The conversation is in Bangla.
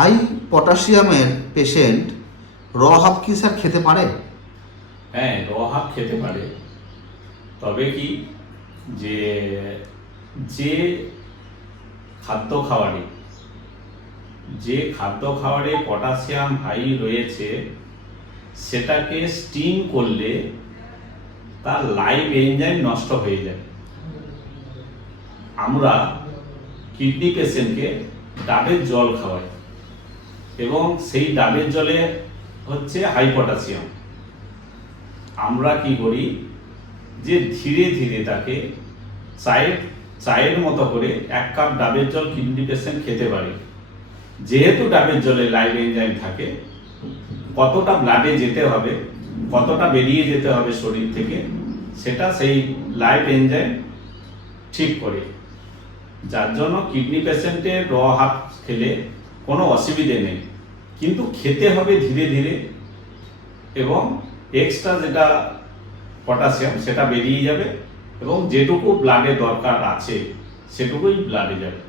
হাই পটাশিয়ামের পেশেন্ট র হাফ কি স্যার খেতে পারে? হ্যাঁ, র হাফ খেতে পারে। তবে কি যে যে খাদ্য খাবারে পটাশিয়াম হাই রয়েছে সেটাকে স্টিম করলে তার লাইভ এনজাইম নষ্ট হয়ে যায়। আমরা কিডনি পেশেন্টকে ডাবের জল খাওয়াই এবং সেই ডাবের জলে হচ্ছে হাই পটাশিয়াম। আমরা কি করি যে ধীরে ধীরে তাকে চায়ের মতো করে 1 কাপ ডাবের জল কিডনি পেশেন্ট খেতে পারে। যেহেতু ডাবের জলে লাইভ এনজাইম থাকে, কতটা ব্লাডে যেতে হবে, কতটা বেরিয়ে যেতে হবে শরীর থেকে, সেটা সেই লাইভ এনজাইম ঠিক করে। যার জন্য কিডনি পেশেন্টের র হাফ খেলে কোনো অসুবিধে নেই, কিন্তু খেতে হবে ধীরে ধীরে এবং এক্সট্রা যেটা পটাশিয়াম সেটা বেরিয়ে যাবে এবং যেটুকু ব্লাডে দরকার আছে সেটুকুই ব্লাডে যাবে।